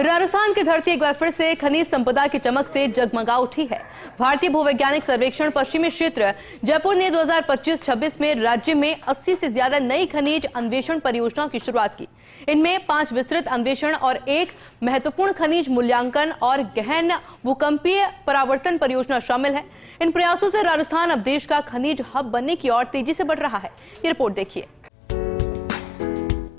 राजस्थान की धरती एक बार फिर से खनिज संपदा की चमक से जगमगा उठी है। भारतीय भूवैज्ञानिक सर्वेक्षण पश्चिमी क्षेत्र जयपुर ने 2025-26 में राज्य में 80 से ज्यादा नई खनिज अन्वेषण परियोजनाओं की शुरुआत की। इनमें 5 विस्तृत अन्वेषण और 1 महत्वपूर्ण खनिज मूल्यांकन और गहन भूकंपीय परावर्तन परियोजना शामिल है। इन प्रयासों से राजस्थान अब देश का खनिज हब बनने की ओर तेजी से बढ़ रहा है। ये रिपोर्ट देखिए।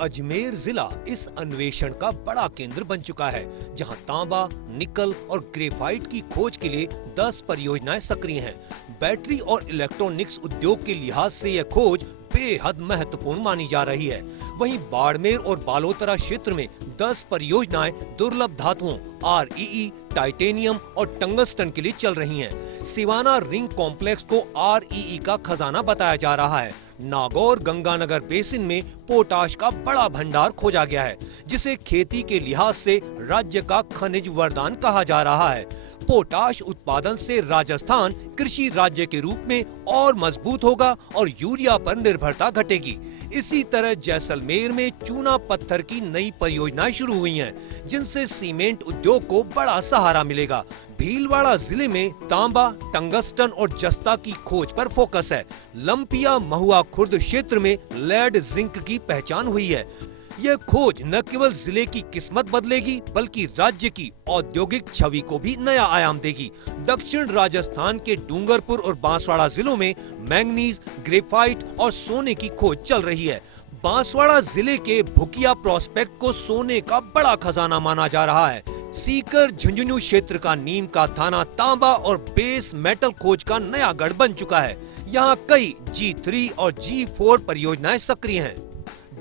अजमेर जिला इस अन्वेषण का बड़ा केंद्र बन चुका है, जहां तांबा, निकल और ग्रेफाइट की खोज के लिए 10 परियोजनाएं सक्रिय हैं। बैटरी और इलेक्ट्रॉनिक्स उद्योग के लिहाज से यह खोज बेहद महत्वपूर्ण मानी जा रही है। वहीं बाड़मेर और बालोतरा क्षेत्र में 10 परियोजनाएं दुर्लभ धातुओं REE, टाइटेनियम और टंगस्टन के लिए चल रही हैं। सिवाना रिंग कॉम्प्लेक्स को REE का खजाना बताया जा रहा है। नागौर गंगानगर बेसिन में पोटाश का बड़ा भंडार खोजा गया है, जिसे खेती के लिहाज से राज्य का खनिज वरदान कहा जा रहा है। पोटाश उत्पादन से राजस्थान कृषि राज्य के रूप में और मजबूत होगा और यूरिया पर निर्भरता घटेगी। इसी तरह जैसलमेर में चूना पत्थर की नई परियोजनाएं शुरू हुई हैं, जिनसे सीमेंट उद्योग को बड़ा सहारा मिलेगा। भीलवाड़ा जिले में तांबा, टंगस्टन और जस्ता की खोज पर फोकस है। लंपिया महुआ खुर्द क्षेत्र में लेड जिंक की पहचान हुई है। यह खोज न केवल जिले की किस्मत बदलेगी, बल्कि राज्य की औद्योगिक छवि को भी नया आयाम देगी। दक्षिण राजस्थान के डूंगरपुर और बांसवाड़ा जिलों में मैंगनीज, ग्रेफाइट और सोने की खोज चल रही है। बांसवाड़ा जिले के भुकिया प्रोस्पेक्ट को सोने का बड़ा खजाना माना जा रहा है। सीकर झुंझुनू क्षेत्र का नीम का थाना तांबा और बेस मेटल खोज का नया गढ़ बन चुका है। यहाँ कई G3 और G4 परियोजनाएं सक्रिय हैं।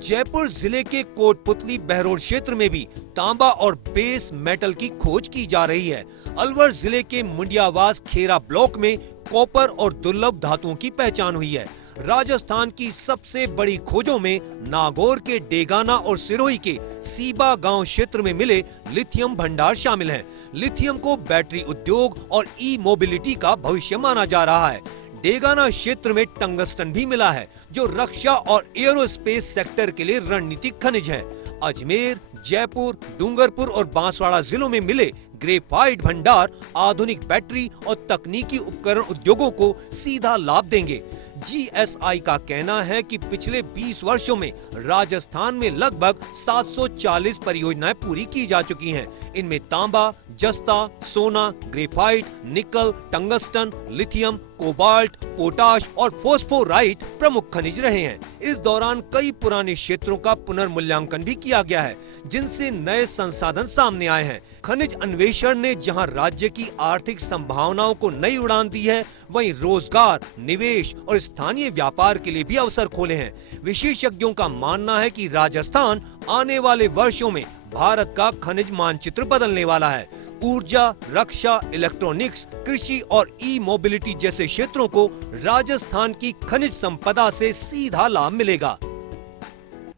जयपुर जिले के कोटपुतली बहरोड क्षेत्र में भी तांबा और बेस मेटल की खोज की जा रही है। अलवर जिले के मुंडियावास खेरा ब्लॉक में कॉपर और दुर्लभ धातुओं की पहचान हुई है। राजस्थान की सबसे बड़ी खोजों में नागौर के डेगाना और सिरोही के सीबा गांव क्षेत्र में मिले लिथियम भंडार शामिल हैं। लिथियम को बैटरी उद्योग और ई-मोबिलिटी का भविष्य माना जा रहा है। डेगाना क्षेत्र में टंगस्टन भी मिला है, जो रक्षा और एयरोस्पेस सेक्टर के लिए रणनीतिक खनिज है। अजमेर, जयपुर, डूंगरपुर और बांसवाड़ा जिलों में मिले ग्रेफाइट भंडार आधुनिक बैटरी और तकनीकी उपकरण उद्योगों को सीधा लाभ देंगे। GSI का कहना है कि पिछले 20 वर्षों में राजस्थान में लगभग 740 परियोजनाएं पूरी की जा चुकी हैं। इनमें तांबा, जस्ता, सोना, ग्रेफाइट, निकल, टंगस्टन, लिथियम, कोबाल्ट, पोटाश और फोस्फोराइट प्रमुख खनिज रहे हैं। इस दौरान कई पुराने क्षेत्रों का पुनर्मूल्यांकन भी किया गया है, जिनसे नए संसाधन सामने आए हैं। खनिज अन्वेषण ने जहां राज्य की आर्थिक संभावनाओं को नई उड़ान दी है, वहीं रोजगार, निवेश और स्थानीय व्यापार के लिए भी अवसर खोले हैं। विशेषज्ञों का मानना है कि राजस्थान आने वाले वर्षों में भारत का खनिज मानचित्र बदलने वाला है। ऊर्जा, रक्षा, इलेक्ट्रॉनिक्स, कृषि और ई-मोबिलिटी जैसे क्षेत्रों को राजस्थान की खनिज संपदा से सीधा लाभ मिलेगा।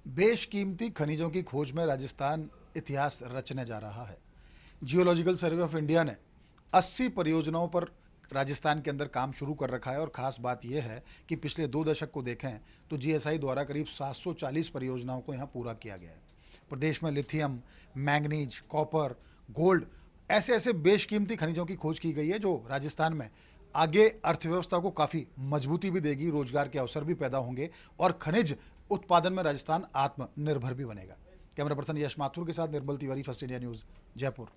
बेशकीमती खनिजों की खोज में राजस्थान इतिहास रचने जा रहा है। जियोलॉजिकल सर्वे ऑफ इंडिया ने 80 परियोजनाओं पर राजस्थान के अंदर काम शुरू कर रखा है और ख़ास बात यह है कि पिछले 2 दशक को देखें तो GSI द्वारा करीब 740 परियोजनाओं को यहाँ पूरा किया गया है। प्रदेश में लिथियम, मैंगनीज, कॉपर, गोल्ड ऐसे ऐसे बेशकीमती खनिजों की खोज की गई है, जो राजस्थान में आगे अर्थव्यवस्था को काफ़ी मजबूती भी देगी, रोजगार के अवसर भी पैदा होंगे और खनिज उत्पादन में राजस्थान आत्मनिर्भर भी बनेगा। कैमरा पर्सन यश माथुर के साथ Nirmal Tiwari, first India news, Jaipur.